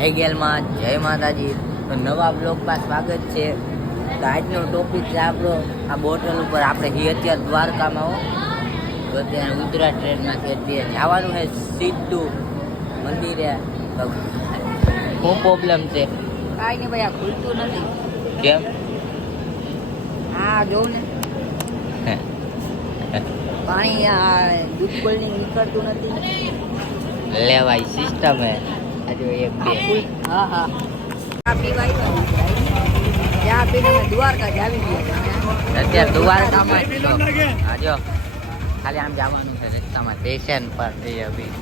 જય ગેલમાં જય માતાજી. તો નવા બ્લોગમાં સ્વાગત છે. તો આજનો ટોપિક છે આપણો આ બોટલ ઉપર. આપણે અત્યારે દ્વારકામાં હો, તો અત્યારે ઉતરા ટ્રેનમાંથી અત્યારે જવાનું છે સીધું મંદિરે. તો શું પ્રોબ્લેમ છે? કાંઈ નહીં ભાઈ, આ ખુલતું નથી. કેમ? આ જોઉં ને પાણી આ દૂધ કોલ્ડ નીકળતું નથી. લેવાય સિસ્ટમ હે. આજે એક બે હા હા ચા પીવા આવ્યા. ચા પીને અમે દ્વારકા જ આવી ગયા. અત્યારે દ્વારકામાં જ છો. હા જો ખાલી આમ જવાનું છે રસ્તામાં સ્ટેશન પર જઈએ અભી.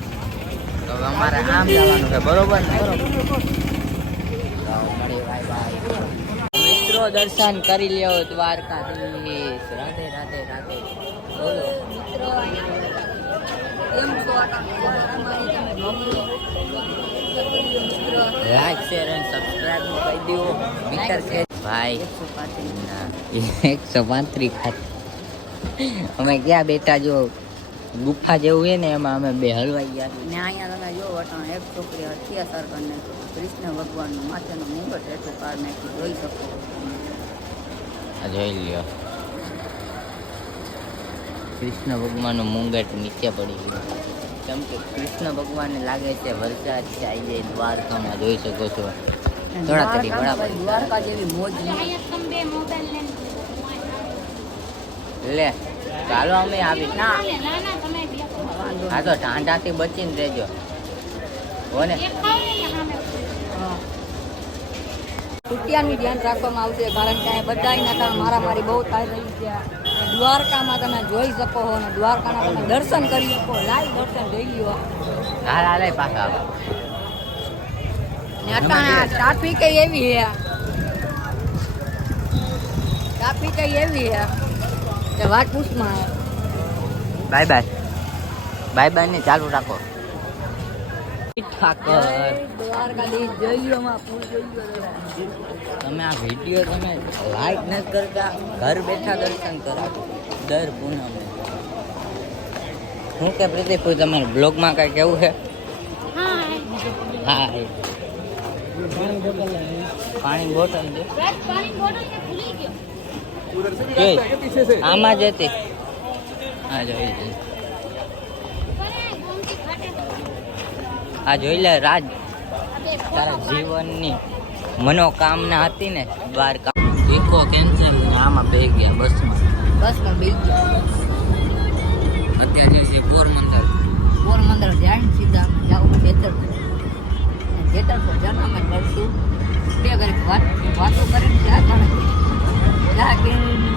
તો અમારે આમ જવાનું છે, બરોબર ને? તો મળી બાય બાય. મિત્રો દર્શન કરી લ્યો દ્વારકાધીશ. રાધે રાધે રાધે. બોલો મિત્રો કેમ છો? લાઈક શેર અને સબસ્ક્રાઇબ કરી દો મિત્ર છે ભાઈ. 135 ખાતે અમે ક્યાં બેઠા, જો ગુફા જેવું છે ને એમાં અમે બે હલવાઈ ગયા. ને અહીંયા તમે જો વટાણ એક છોકરી અત્યાચાર કરીને કૃષ્ણ ભગવાનનું માથાનું મુગટ એટલું કાર નાખી જોઈ શકો. આ જોઈ લ્યો, કૃષ્ણ ભગવાનનું મુંગટ નીચે પડી ગયું. કેમ કે કૃષ્ણ ભગવાનને લાગે છે વરસાદ છે આવી જાય દ્વારકામાં. જોઈ શકો છો થોડા તરી બરાબર. દ્વારકા જેવી મોજ લે ચાલો અમે આવી ના. હા તો ઠાંડાથી બચીને રહેજો હો ને. રૂપિયાનું ધ્યાન રાખવામાં આવશે, કારણ કે બધાના કારણે મારામારી બહુ થઈ રહી છે. દ્વારકામાં તમે જોઈ શકો છો અને દ્વારકાના તમે દર્શન કરી શકો. લાઈવ દર્શન લઈ લ્યો. હાલ હાલે પાછા આવે. ને અટાણે ટ્રાફિક એવી છે, ટ્રાફિક એવી છે કે વાત પૂછમાં. બાય બાય બાય બાય ને ચાલુ રાખો. ઠાકર દ્વારકાધીશ જોઈ લ્યો, માં ફૂલ જોઈ લ્યો. તમે આ વિડીયો તમે લાઈક નથી કરતા, ઘર બેઠા દર્શન કરાવો દર પૂનમે. શું કે પ્રતિકભાઈ, તમારે બ્લોગમાં કઈ કેવું છે? હા પાણી બોટલ છે આમાં જ હતી. હા જોઈ આ જોઈ લે રાજ, તારા જીવનની મનોકામના હતી ને દ્વારકા. ઇકો કેન્સલ ને આમાં બે ગયા બસમાં બેસી ગયા. અત્યારે છે પોરબંદર જાય ને સીધા જાઉં જેતરપુર. જેતરપુર જનામાં કરશું બે ઘડી વાતો કરીને ચા કરીને